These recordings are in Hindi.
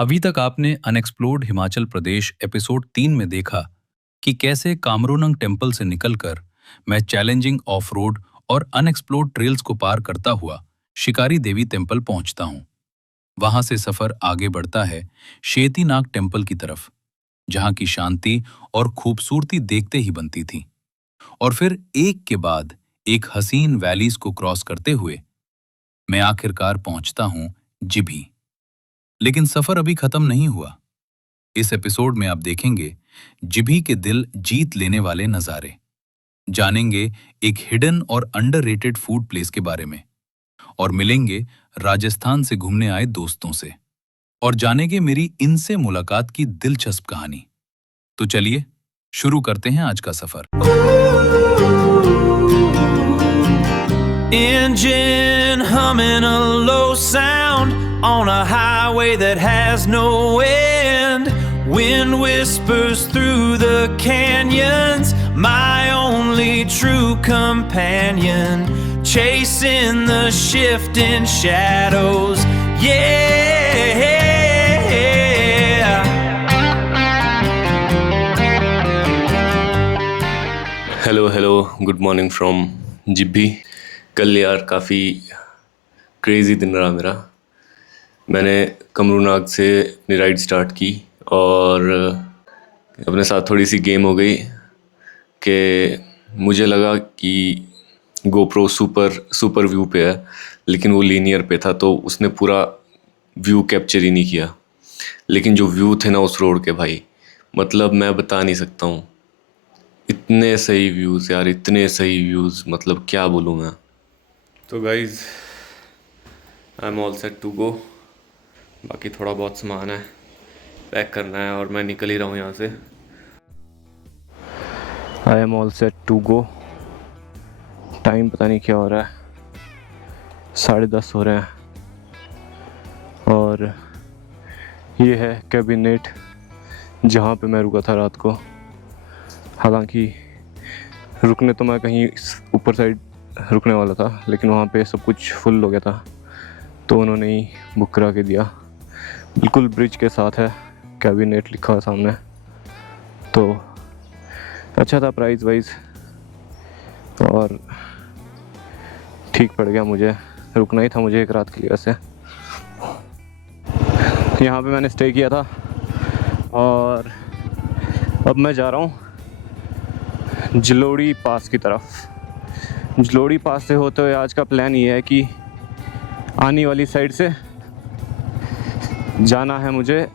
अभी तक आपने अनएक्सप्लोर्ड हिमाचल प्रदेश एपिसोड 3 में देखा कि कैसे कामरूनंग टेम्पल से निकलकर मैं चैलेंजिंग ऑफ रोड और अनएक्सप्लोर्ड ट्रेल्स को पार करता हुआ शिकारी देवी टेम्पल पहुंचता हूं। वहां से सफर आगे बढ़ता है शेतीनाग टेम्पल की तरफ, जहां की शांति और खूबसूरती देखते ही बनती थी। और फिर एक के बाद एक हसीन वैलीज को क्रॉस करते हुए मैं आखिरकार पहुंचता हूं जिभी। लेकिन सफर अभी खत्म नहीं हुआ। इस एपिसोड में आप देखेंगे जिभी के दिल जीत लेने वाले नजारे, जानेंगे एक हिडन और अंडररेटेड फूड प्लेस के बारे में, और मिलेंगे राजस्थान से घूमने आए दोस्तों से, और जानेंगे मेरी इनसे मुलाकात की दिलचस्प कहानी। तो चलिए शुरू करते हैं आज का सफर। Engine humming a low sound on a highway that has no end. Wind whispers through the canyons, my only true companion, chasing the shifting shadows. Yeah. Hello good morning from Jibby. कल यार काफ़ी क्रेज़ी दिन रहा मेरा। मैंने कमरूनाग से अपनी राइड स्टार्ट की और अपने साथ थोड़ी सी गेम हो गई कि मुझे लगा कि गोप्रो सुपर व्यू पे है, लेकिन वो लीनियर पे था, तो उसने पूरा व्यू कैप्चर ही नहीं किया। लेकिन जो व्यू थे ना उस रोड के, भाई मतलब मैं बता नहीं सकता हूँ। इतने सही व्यूज़ यार, इतने सही व्यूज़, मतलब क्या बोलूँ मैं। तो guys I am all set to go. बाकी थोड़ा बहुत सामान है, पैक करना है और मैं निकल ही रहा हूँ यहाँ से। I am all set to go. Time पता नहीं क्या हो रहा है, 10:30 हो रहे हैं और ये है कैबिनेट जहाँ पे मैं रुका था रात को। हालांकि रुकने तो मैं कहीं ऊपर साइड रुकने वाला था, लेकिन वहाँ पे सब कुछ फुल हो गया था, तो उन्होंने ही बुक करा के दिया। बिल्कुल ब्रिज के साथ है, कैबिनेट लिखा है सामने, तो अच्छा था प्राइस वाइज और ठीक पड़ गया। मुझे रुकना ही था मुझे एक रात के लिए। वैसे यहाँ पे मैंने स्टे किया था और अब मैं जा रहा हूँ जलोड़ी पास की तरफ। जलोड़ी पास से होते हुए आज का प्लान ये है कि आनी वाली साइड से जाना है मुझे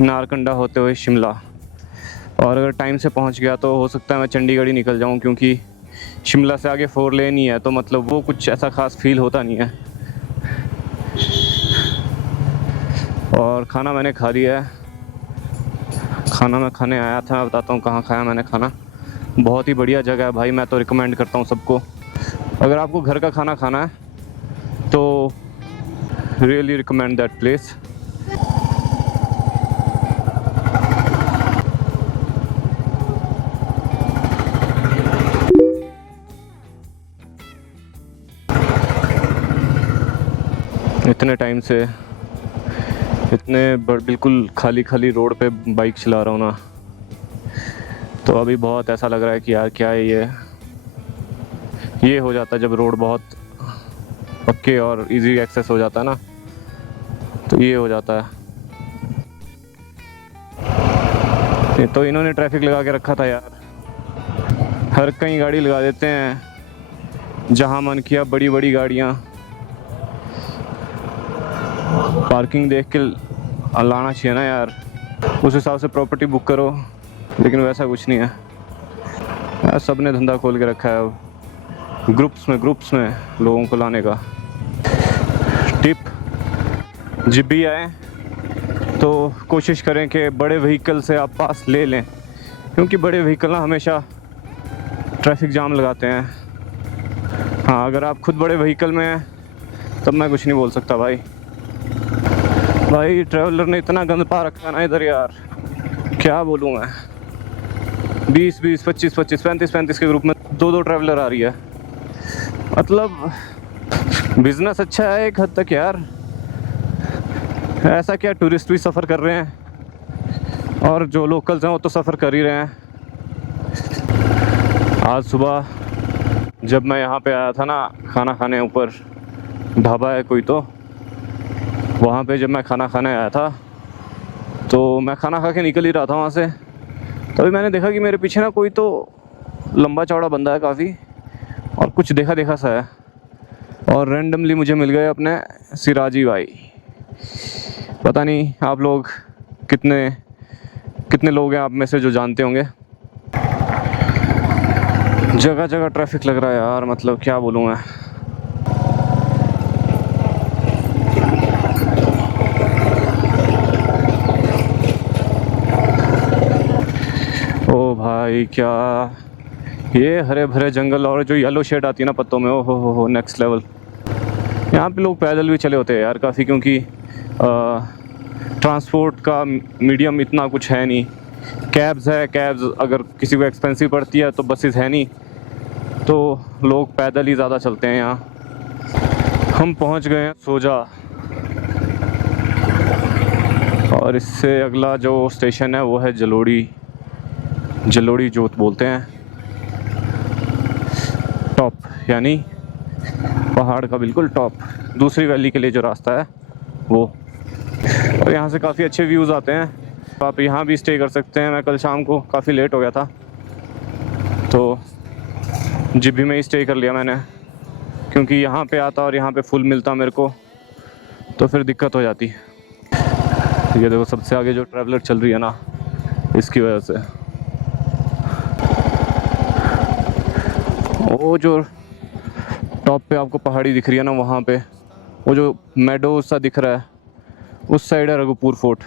नारकंडा होते हुए शिमला, और अगर टाइम से पहुंच गया तो हो सकता है मैं चंडीगढ़ ही निकल जाऊं, क्योंकि शिमला से आगे 4 लेन ही है, तो मतलब वो कुछ ऐसा खास फील होता नहीं है। और खाना मैंने खा लिया है। खाना मैं खाने आया था, मैं बताता हूँ कहाँ खाया मैंने खाना। बहुत ही बढ़िया जगह है भाई, मैं तो रिकमेंड करता हूँ सबको। अगर आपको घर का खाना खाना है तो रियली रिकमेंड दैट प्लेस। इतने टाइम से बिल्कुल खाली रोड पे बाइक चला रहा हूँ ना, तो अभी बहुत ऐसा लग रहा है कि यार क्या है ये हो जाता है जब रोड बहुत पक्के और इजी एक्सेस हो जाता है ना, तो ये हो जाता है। तो इन्होंने ट्रैफिक लगा के रखा था यार, हर कहीं गाड़ी लगा देते हैं, जहां मन किया बड़ी बड़ी गाड़ियां। पार्किंग देख के लाना चाहिए ना यार, उस हिसाब से प्रॉपर्टी बुक करो, लेकिन वैसा कुछ नहीं है यार। सब ने धंधा खोल के रखा है अब, ग्रुप्स में लोगों को लाने का। टिप, जब भी आए तो कोशिश करें कि बड़े व्हीकल से आप पास ले लें, क्योंकि बड़े व्हीकल ना हमेशा ट्रैफिक जाम लगाते हैं। हाँ, अगर आप खुद बड़े व्हीकल में हैं तब मैं कुछ नहीं बोल सकता भाई। ट्रैवलर ने इतना गंद पा रखा ना इधर यार, क्या बोलूँ मैं। 20, 25, 35 के ग्रुप में 2 ट्रैवलर आ रही है। मतलब बिजनेस अच्छा है एक हद तक यार, ऐसा क्या टूरिस्ट भी सफ़र कर रहे हैं और जो लोकल्स हैं वो तो सफ़र कर ही रहे हैं। आज सुबह जब मैं यहाँ पे आया था ना खाना खाने, ऊपर ढाबा है कोई, तो वहाँ पे जब मैं खाना खाने आया था तो मैं खाना खा के निकल ही रहा था वहाँ से, तभी मैंने देखा कि मेरे पीछे ना कोई तो लंबा चौड़ा बंदा है काफ़ी, और कुछ देखा देखा सा है, और रैंडमली मुझे मिल गए अपने सिराजी भाई। पता नहीं आप लोग कितने लोग हैं आप में से जो जानते होंगे। जगह जगह ट्रैफिक लग रहा है यार, मतलब क्या बोलूँ मैं। ओ भाई, क्या ये हरे भरे जंगल और जो येलो शेड आती है ना पत्तों में, ओ हो नेक्स्ट लेवल। यहाँ पे लोग पैदल भी चले होते हैं यार काफ़ी, क्योंकि ट्रांसपोर्ट का मीडियम इतना कुछ है नहीं। कैब्स है, कैब्स अगर किसी को एक्सपेंसिव पड़ती है तो बसेस है नहीं, तो लोग पैदल ही ज़्यादा चलते हैं यहाँ। हम पहुँच गए हैं सोजा, और इससे अगला जो स्टेशन है वो है जलोड़ी जोत बोलते हैं, टॉप, यानी पहाड़ का बिल्कुल टॉप, दूसरी वैली के लिए जो रास्ता है वो। और यहाँ से काफ़ी अच्छे व्यूज़ आते हैं, तो आप यहाँ भी स्टे कर सकते हैं। मैं कल शाम को काफ़ी लेट हो गया था तो जिब्भी में ही स्टे कर लिया मैंने, क्योंकि यहाँ पे आता और यहाँ पे फुल मिलता मेरे को तो फिर दिक्कत हो जाती। ये देखो सबसे आगे जो ट्रैवलर चल रही है ना, इसकी वजह से। वो जो टॉप पे आपको पहाड़ी दिख रही है ना, वहाँ पे वो जो मेडो सा दिख रहा है उस साइड है रघुपुर फोर्ट।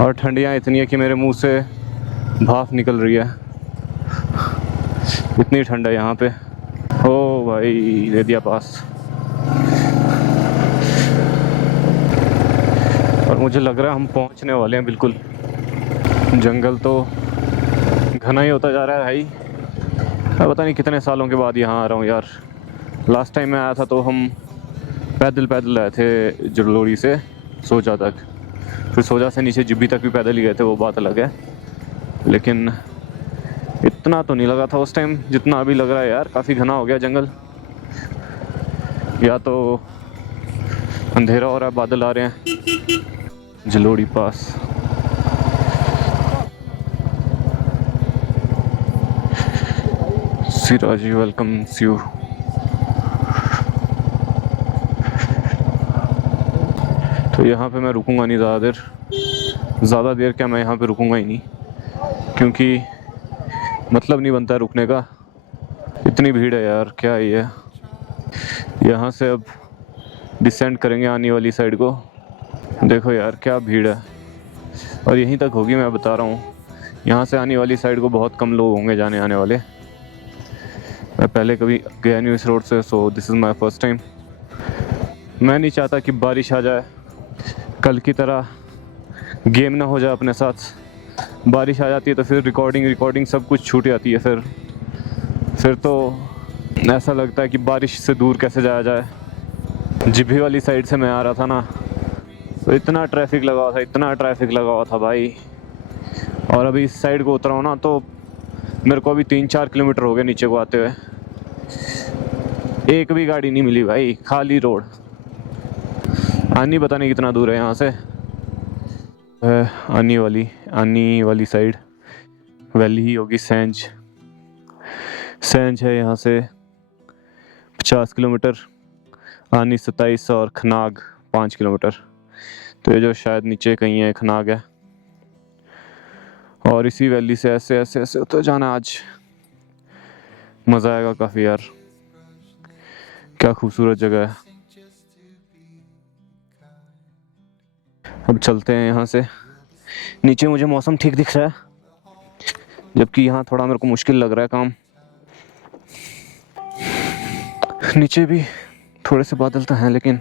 और ठंडियाँ इतनी है कि मेरे मुंह से भाप निकल रही है, इतनी ठंड है यहाँ पे। ओ भाई, रेदिया पास। और मुझे लग रहा है हम पहुँचने वाले हैं बिल्कुल। जंगल तो घना ही होता जा रहा है भाई। मैं पता नहीं कितने सालों के बाद यहाँ आ रहा हूँ यार। लास्ट टाइम मैं आया था तो हम पैदल आए थे जलोड़ी से सोजा तक, फिर सोजा से नीचे जिब्भी तक भी पैदल ही गए थे, वो बात अलग है। लेकिन इतना तो नहीं लगा था उस टाइम जितना अभी लग रहा है यार। काफ़ी घना हो गया जंगल, या तो अंधेरा हो रहा है, बादल आ रहे हैं। जलोड़ी पास, सिराजी वेलकम्स यू। तो यहाँ पे मैं रुकूंगा नहीं ज़्यादा देर क्या, मैं यहाँ पे रुकूंगा ही नहीं, क्योंकि मतलब नहीं बनता रुकने का। इतनी भीड़ है यार, क्या है ये। यहाँ से अब डिसेंड करेंगे आने वाली साइड को। देखो यार क्या भीड़ है, और यहीं तक होगी, मैं बता रहा हूँ। यहाँ से आने वाली साइड को बहुत कम लोग होंगे जाने आने वाले। मैं पहले कभी गया नहीं इस रोड से, so this is my first time. मैं नहीं चाहता कि बारिश आ जाए, कल की तरह गेम ना हो जाए अपने साथ। बारिश आ जाती है तो फिर रिकॉर्डिंग सब कुछ छूट जाती है। फिर तो ऐसा लगता है कि बारिश से दूर कैसे जाया जाए। जिब्भी वाली साइड से मैं आ रहा था ना, तो इतना ट्रैफिक लगा हुआ था भाई। और अभी इस साइड को उतरा हूँ ना, तो मेरे को अभी 3-4 किलोमीटर हो गए नीचे को आते हुए। एक भी गाड़ी नहीं मिली भाई, खाली रोड। आनी पता नहीं कितना दूर है यहाँ से। आनी वाली साइड वैली ही होगी। सेंज है यहाँ से 50 किलोमीटर, आनी 27 और खनाग 5 किलोमीटर। तो ये जो शायद नीचे कहीं है खनाग है, और इसी वैली से ऐसे उतर जाना। आज मज़ा आएगा काफ़ी यार, क्या खूबसूरत जगह है। अब चलते हैं यहाँ से। नीचे मुझे मौसम ठीक दिख रहा है, जबकि यहाँ थोड़ा मेरे को मुश्किल लग रहा है काम। नीचे भी थोड़े से बादल तो हैं, लेकिन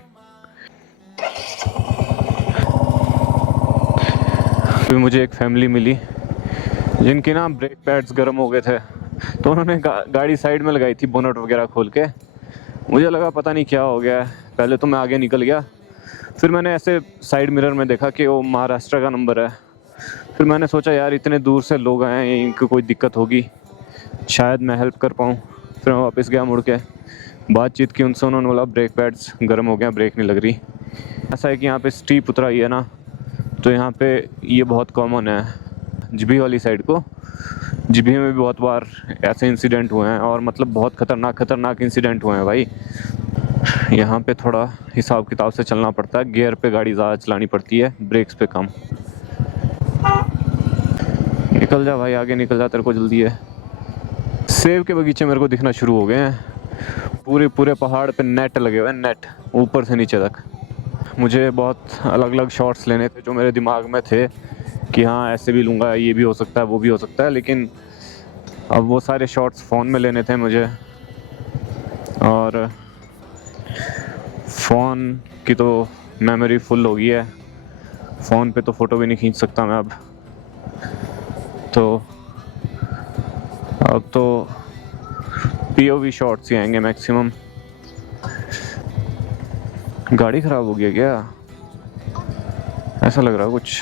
फिर मुझे एक फैमिली मिली जिनके ना ब्रेक पैड्स गर्म हो गए थे, तो उन्होंने गाड़ी साइड में लगाई थी, बोनट वगैरह खोल के। मुझे लगा पता नहीं क्या हो गया है, पहले तो मैं आगे निकल गया, फिर मैंने ऐसे साइड मिरर में देखा कि वो महाराष्ट्र का नंबर है। फिर मैंने सोचा यार इतने दूर से लोग आए हैं, इनको कोई दिक्कत होगी, शायद मैं हेल्प कर पाऊँ। फिर मैं वापस गया मुड़ के, बातचीत की उनसे, उन्होंने बोला ब्रेक पैड्स गर्म हो गया, ब्रेक नहीं लग रही। ऐसा है कि यहाँ पे स्टीप उतराई है ना, तो यहाँ पे ये बहुत कॉमन है। जीबी वाली साइड को, जीबी में भी बहुत बार ऐसे इंसिडेंट हुए हैं, और मतलब बहुत खतरनाक इंसिडेंट हुए हैं भाई। यहाँ पे थोड़ा हिसाब किताब से चलना पड़ता है, गियर पे गाड़ी ज़्यादा चलानी पड़ती है, ब्रेक्स पे कम। निकल जा भाई, आगे निकल जा, तेरे को जल्दी है। सेब के बगीचे मेरे को दिखना शुरू हो गए हैं। पूरे पहाड़ पे नेट लगे हुए हैं, नेट ऊपर से नीचे तक। मुझे बहुत अलग अलग शॉट्स लेने थे जो मेरे दिमाग में थे कि हाँ ऐसे भी लूँगा, ये भी हो सकता है, वो भी हो सकता है, लेकिन अब वो सारे शॉट्स फ़ोन में लेने थे मुझे, और फ़ोन की तो मेमोरी फुल हो गई है। फ़ोन पे तो फ़ोटो भी नहीं खींच सकता मैं अब तो POV शॉट्स ही आएंगे मैक्सिमम। गाड़ी ख़राब हो गया क्या, ऐसा लग रहा है कुछ।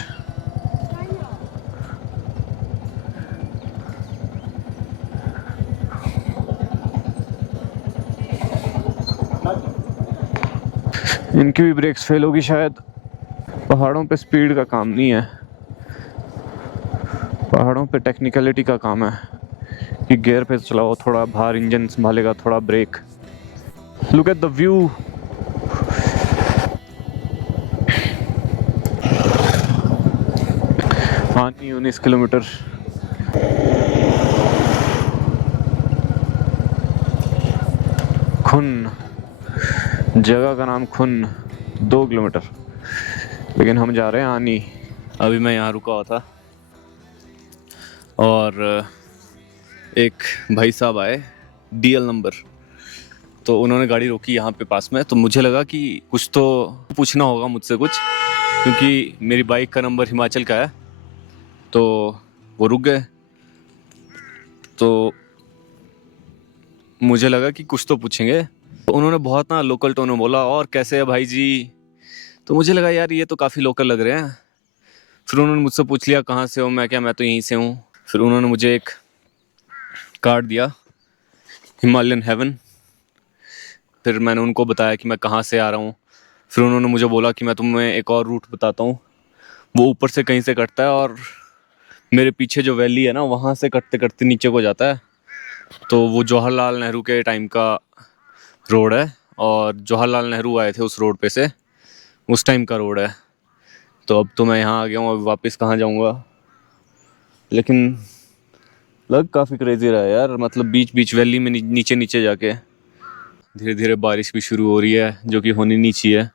इनकी भी ब्रेक्स फेल होगी शायद। पहाड़ों पे स्पीड का काम नहीं है, पहाड़ों पे टेक्निकलिटी का काम है कि गियर पे चलाओ, थोड़ा बाहर इंजन संभालेगा, थोड़ा brake. Look at the view. Ani 19 kilometre. खुन, जगह का नाम खुन, 2 किलोमीटर, लेकिन हम जा रहे हैं आनी। अभी मैं यहाँ रुका हुआ था और एक भाई साहब आए, DL नंबर, तो उन्होंने गाड़ी रोकी यहाँ पे पास में। तो मुझे लगा कि कुछ तो पूछना होगा मुझसे कुछ, क्योंकि मेरी बाइक का नंबर हिमाचल का है। तो वो रुक गए, तो मुझे लगा कि कुछ तो पूछेंगे। तो उन्होंने बहुत ना लोकल टोन में बोला, और कैसे है भाई जी। तो मुझे लगा यार ये तो काफ़ी लोकल लग रहे हैं। फिर उन्होंने मुझसे पूछ लिया कहाँ से हो, मैं क्या, मैं तो यहीं से हूँ। फिर उन्होंने मुझे एक कार्ड दिया, हिमालयन हेवन। फिर मैंने उनको बताया कि मैं कहाँ से आ रहा हूँ। फिर उन्होंने मुझे बोला कि मैं तुम्हें एक और रूट बताता हूँ, वो ऊपर से कहीं से कटता है, और मेरे पीछे जो वैली है ना, वहाँ से कटते कटते नीचे को जाता है। तो वो जवाहरलाल नेहरू के टाइम का रोड है, और जवाहरलाल नेहरू आए थे उस रोड पे से, उस टाइम का रोड है। तो अब तो मैं यहाँ आ गया हूँ, अब वापस कहाँ जाऊँगा। लेकिन लग काफ़ी क्रेजी रहा है यार, मतलब बीच बीच वैली में नीचे नीचे जाके। धीरे धीरे बारिश भी शुरू हो रही है, जो कि होनी नहीं चाहिए,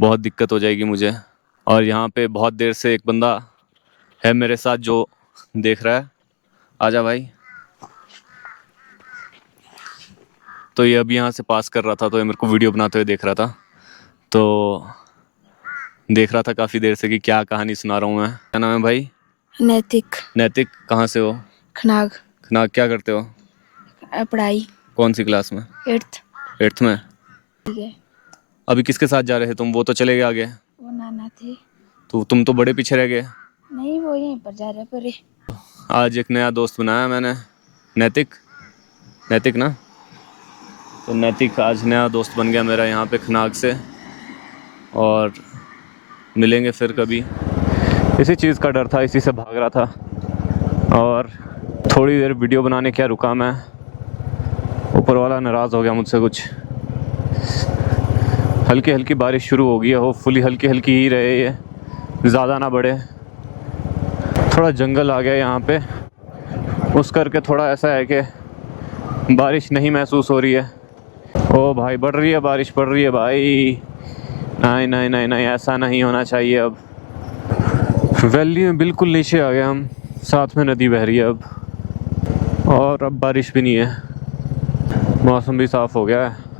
बहुत दिक्कत हो जाएगी मुझे। और यहाँ पे बहुत देर से एक बंदा है मेरे साथ जो देख रहा है। आजा भाई। तो ये अभी यहाँ से पास कर रहा था, तो ये मेरे को वीडियो बनाते हुए देख रहा था। तो देख रहा था काफ़ी देर से कि क्या कहानी सुना रहा हूँ मैं। क्या नाम है भाई? नैतिक। नैतिक, कहाँ से हो? खनाग। खनाग, क्या करते हो? पढ़ाई। कौन सी क्लास में? 8th में। ठीक है। अभी किसके साथ जा रहे थे तुम? वो तो चले गए आगे। वो नाना थे। तो तुम तो बड़े पीछे रह गए। नहीं, वो यहीं पर जा रहे पर। आज एक नया दोस्त बनाया मैंने, नैतिक। नैतिक ना, तो नैतिक आज नया दोस्त बन गया मेरा यहाँ पे खनाग से, और मिलेंगे फिर कभी। इसी चीज़ का डर था, इसी से भाग रहा था, और थोड़ी देर वीडियो बनाने क्या रुका मैं। ऊपर वाला नाराज़ हो गया मुझसे कुछ। हल्की हल्की बारिश शुरू हो गई है, होपफुली हल्की हल्की ही रहे, ये ज़्यादा ना बढ़े। थोड़ा जंगल आ गया यहाँ पे, उस करके थोड़ा ऐसा है कि बारिश नहीं महसूस हो रही है। ओ भाई, बढ़ रही है बारिश, बढ़ रही है भाई। नहीं नहीं नहीं नहीं, ऐसा नहीं होना चाहिए। अब वैली में बिल्कुल नीचे आ गए हम, साथ में नदी बह रही है अब, और अब बारिश भी नहीं है, मौसम भी साफ़ हो गया है।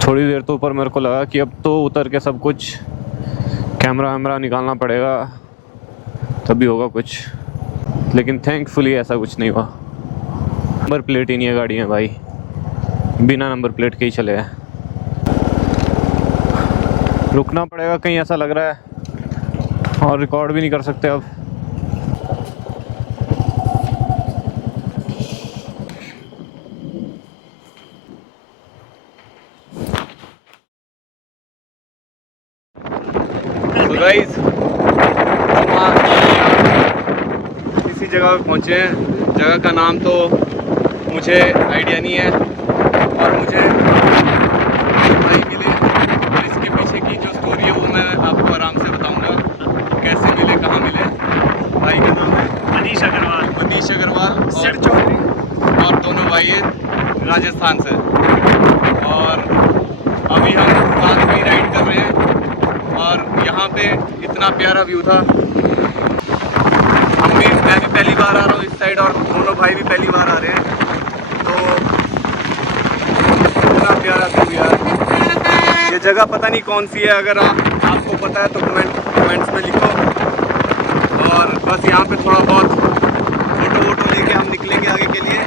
थोड़ी देर तो ऊपर मेरे को लगा कि अब तो उतर के सब कुछ कैमरा वैमरा निकालना पड़ेगा, तभी होगा कुछ, लेकिन थैंकफुली ऐसा कुछ नहीं हुआ। नंबर प्लेट ही नहीं है गाड़ी में भाई, बिना नंबर प्लेट के ही चले हैं। रुकना पड़ेगा कहीं, ऐसा लग रहा है, और रिकॉर्ड भी नहीं कर सकते अब। तो गाइस इसी जगह पे पहुंचे हैं। जगह का नाम तो मुझे आइडिया नहीं है, और मुझे भाई मिले, और इसके पीछे की जो स्टोरी है वो मैं आपको आराम से बताऊंगा, कैसे मिले, कहाँ मिले। भाई का नाम है मनीष अग्रवाल और दोनों भाई हैं राजस्थान से, और अभी हम साथ में राइड कर रहे हैं। और यहाँ पे इतना प्यारा व्यू था। मैं भी पहली बार आ रहा हूँ इस साइड, और दोनों भाई भी पहली बार आ रहे हैं, तो इतना प्यारा व्यू यार। ये जगह पता नहीं कौन सी है, अगर आपको पता है तो कमेंट्स में लिखो। और बस यहाँ पे थोड़ा बहुत फोटो लेके हम निकलेंगे आगे के लिए।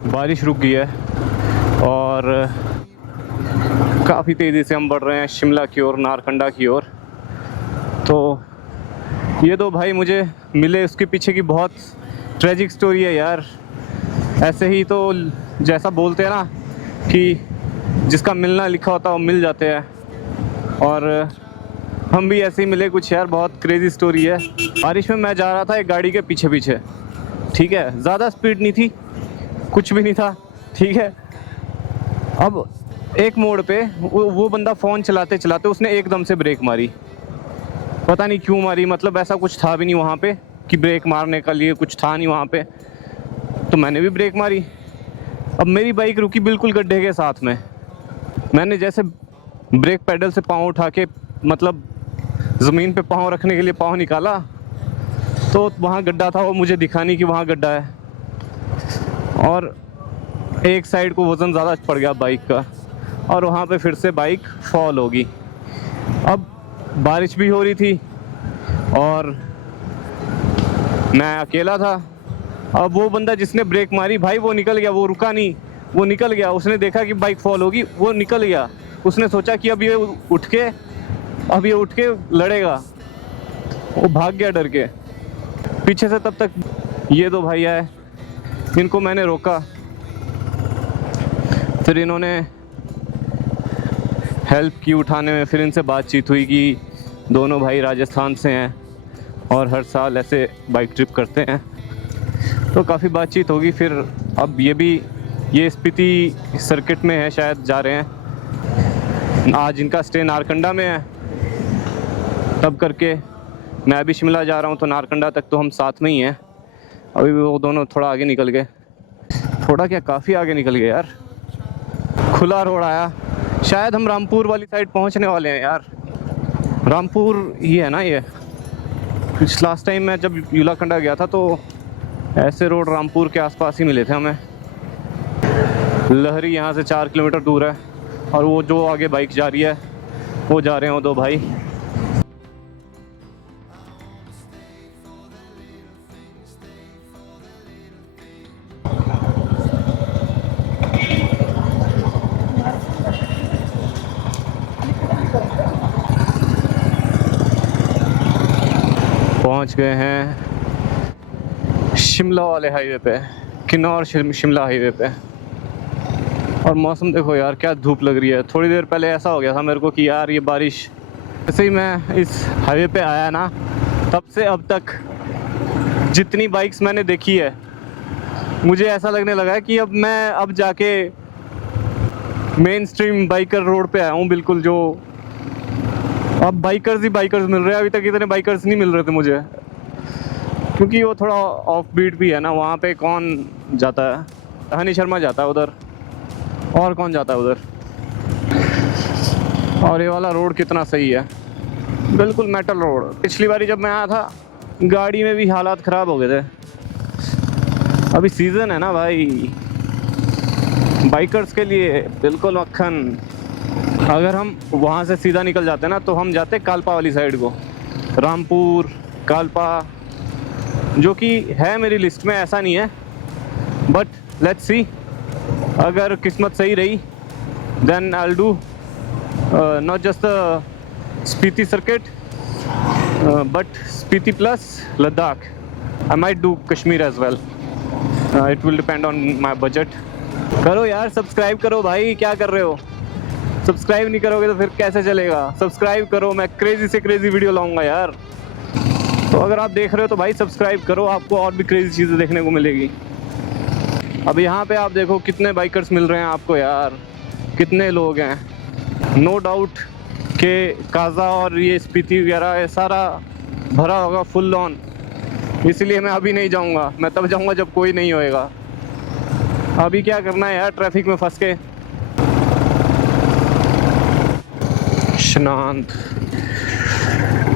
बारिश रुक गई है और काफ़ी तेज़ी से हम बढ़ रहे हैं शिमला की ओर, नारकंडा की ओर। तो ये दो भाई मुझे मिले, उसके पीछे की बहुत ट्रेजिक स्टोरी है यार। ऐसे ही तो जैसा बोलते हैं ना कि जिसका मिलना लिखा होता है वो मिल जाते हैं, और हम भी ऐसे ही मिले कुछ यार। बहुत क्रेजी स्टोरी है। बारिश में मैं जा रहा था एक गाड़ी के पीछे पीछे, ठीक है, ज़्यादा स्पीड नहीं थी, कुछ भी नहीं था, ठीक है। अब एक मोड़ पे वो बंदा फ़ोन चलाते चलाते उसने एकदम से ब्रेक मारी, पता नहीं क्यों मारी, मतलब ऐसा कुछ था भी नहीं वहाँ पे कि ब्रेक मारने का लिए कुछ था नहीं वहाँ पे। तो मैंने भी ब्रेक मारी। अब मेरी बाइक रुकी बिल्कुल गड्ढे के साथ में। मैंने जैसे ब्रेक पैडल से पाँव उठा के, मतलब ज़मीन पे पाँव रखने के लिए पाँव निकाला, तो वहाँ गड्ढा था, वो मुझे दिखा नहीं कि वहाँ गड्ढा है, और एक साइड को वज़न ज़्यादा पड़ गया बाइक का, और वहाँ पे फिर से बाइक फॉल होगी। अब बारिश भी हो रही थी और मैं अकेला था। अब वो बंदा जिसने ब्रेक मारी भाई वो निकल गया, वो रुका नहीं, वो निकल गया। उसने देखा कि बाइक फॉल होगी, वो निकल गया। उसने सोचा कि अब ये उठ के लड़ेगा, वो भाग गया डर के पीछे से। तब तक ये दो भाई आए, इनको मैंने रोका, फिर इन्होंने हेल्प की उठाने में। फिर इनसे बातचीत हुई कि दोनों भाई राजस्थान से हैं और हर साल ऐसे बाइक ट्रिप करते हैं, तो काफ़ी बातचीत होगी। फिर अब ये स्पीति सर्किट में है, शायद जा रहे हैं। आज इनका स्टे नारकंडा में है, तब करके मैं भी शिमला जा रहा हूँ, तो नारकंडा तक तो हम साथ में ही हैं। अभी वो दोनों थोड़ा आगे निकल गए, थोड़ा क्या काफ़ी आगे निकल गए यार। खुला रोड आया, शायद हम रामपुर वाली साइड पहुंचने वाले हैं यार। रामपुर ही है ना ये। कुछ लास्ट टाइम मैं जब यूलाकंडा गया था तो ऐसे रोड रामपुर के आसपास ही मिले थे हमें। लहरी यहाँ से 4 किलोमीटर दूर है, और वो जो आगे बाइक जा रही है वो जा रहे हैं वो दो भाई। पहुंच गए हैं शिमला वाले हाईवे पे, किन्नौर शिमला हाईवे पे। और मौसम देखो यार, क्या धूप लग रही है। थोड़ी देर पहले ऐसा हो गया था मेरे को कि यार ये बारिश। जैसे ही मैं इस हाईवे पे आया ना, तब से अब तक जितनी बाइक्स मैंने देखी है, मुझे ऐसा लगने लगा है कि अब जाके मेन स्ट्रीम बाइकर रोड पे आया हूँ बिल्कुल। जो अब बाइकर्स ही बाइकर्स मिल रहे हैं, अभी तक इतने बाइकर्स नहीं मिल रहे थे मुझे, क्योंकि वो थोड़ा ऑफ बीट भी है ना। वहाँ पे कौन जाता है, हनी शर्मा जाता है उधर, और कौन जाता है उधर। और ये वाला रोड कितना सही है, बिल्कुल मेटल रोड। पिछली बारी जब मैं आया था गाड़ी में भी हालात ख़राब हो गए थे। अभी सीज़न है ना भाई, बाइकर्स के लिए बिल्कुल मक्खन। अगर हम वहाँ से सीधा निकल जाते ना, तो हम जाते कालपा वाली साइड को, रामपुर, कालपा, जो कि है मेरी लिस्ट में, ऐसा नहीं है, बट लेट्स सी, अगर किस्मत सही रही then I will do not just the Spiti circuit but Spiti plus Ladakh. I might do Kashmir as well. It will depend on my budget. करो यार, सब्सक्राइब करो भाई, क्या कर रहे हो? सब्सक्राइब नहीं करोगे तो फिर कैसे चलेगा? सब्सक्राइब करो, मैं क्रेजी से क्रेजी वीडियो लाऊंगा यार. तो अगर आप देख रहे हो तो भाई सब्सक्राइब करो, आपको और भी क्रेजी चीज़ें देखने को मिलेगी. अब यहाँ पे आप देखो कितने बाइकर्स मिल रहे हैं आपको यार, कितने लोग हैं. नो डाउट कि काज़ा और ये स्पीति वगैरह ये सारा भरा होगा फुल ऑन, इसलिए मैं अभी नहीं जाऊँगा. मैं तब जाऊँगा जब कोई नहीं होएगा. अभी क्या करना है यार, ट्रैफिक में फंस के. शांत.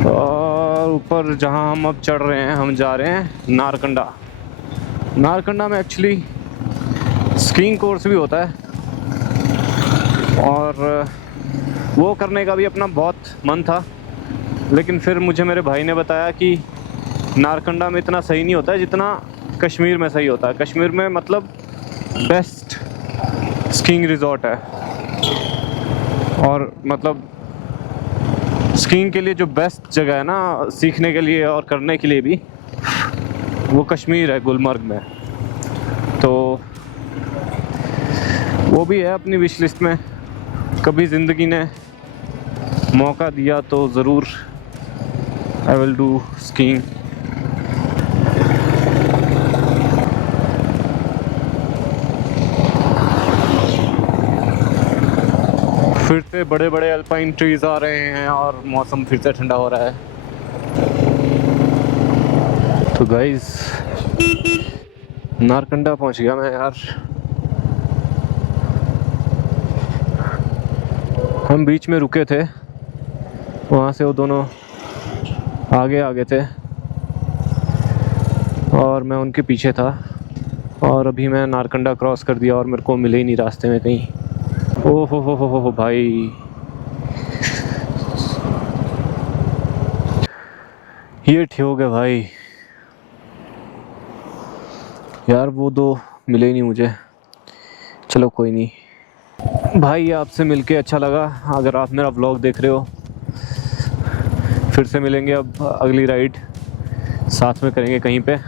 और ऊपर जहाँ हम अब चढ़ रहे हैं, हम जा रहे हैं नारकंडा. नारकंडा में एक्चुअली स्कीइंग कोर्स भी होता है, और वो करने का भी अपना बहुत मन था, लेकिन फिर मुझे मेरे भाई ने बताया कि नारकंडा में इतना सही नहीं होता है जितना कश्मीर में सही होता है. कश्मीर में मतलब बेस्ट स्कीइंग रिजॉर्ट है, और मतलब स्कीइंग के लिए जो बेस्ट जगह है ना सीखने के लिए और करने के लिए भी, वो कश्मीर है, गुलमर्ग में. तो वो भी है अपनी विश लिस्ट में. कभी ज़िंदगी ने मौका दिया तो ज़रूर आई विल डू स्कीइंग. फिर से बड़े बड़े अल्पाइन ट्रीज आ रहे हैं और मौसम फिर से ठंडा हो रहा है. तो गाइस नारकंडा पहुंच गया मैं यार. हम बीच में रुके थे, वहाँ से वो दोनों आगे आगे थे और मैं उनके पीछे था, और अभी मैं नारकंडा क्रॉस कर दिया और मेरे को मिले ही नहीं रास्ते में कहीं. ओ हो भाई, ये ठीक हो गया भाई यार. वो दो मिले ही नहीं मुझे. चलो कोई नहीं भाई, आपसे मिलके अच्छा लगा. अगर आप मेरा व्लॉग देख रहे हो, फिर से मिलेंगे. अब अगली राइड साथ में करेंगे कहीं पे.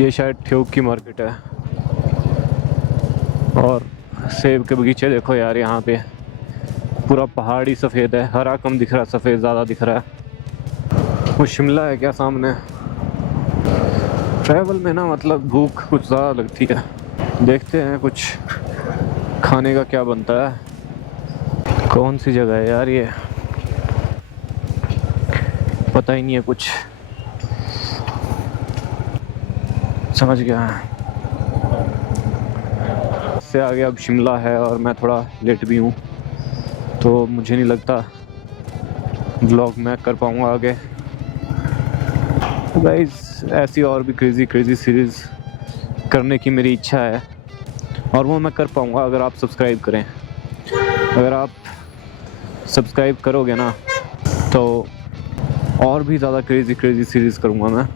ये शायद ठेऊक की मार्केट है, और सेब के बगीचे देखो यार. यहाँ पे पूरा पहाड़ी सफ़ेद है, हरा कम दिख रहा है, सफ़ेद ज़्यादा दिख रहा है. वो शिमला है क्या सामने? ट्रैवल में ना मतलब भूख कुछ ज़्यादा लगती है. देखते हैं कुछ खाने का क्या बनता है. कौन सी जगह है यार ये, पता ही नहीं है कुछ. समझ गया से आगे अब शिमला है, और मैं थोड़ा लेट भी हूँ, तो मुझे नहीं लगता व्लॉग मैं कर पाऊँगा आगे. गाइस ऐसी और भी क्रेज़ी सीरीज़ करने की मेरी इच्छा है, और वो मैं कर पाऊँगा अगर आप सब्सक्राइब करें. अगर आप सब्सक्राइब करोगे ना तो और भी ज़्यादा क्रेज़ी सीरीज़ करूँगा मैं.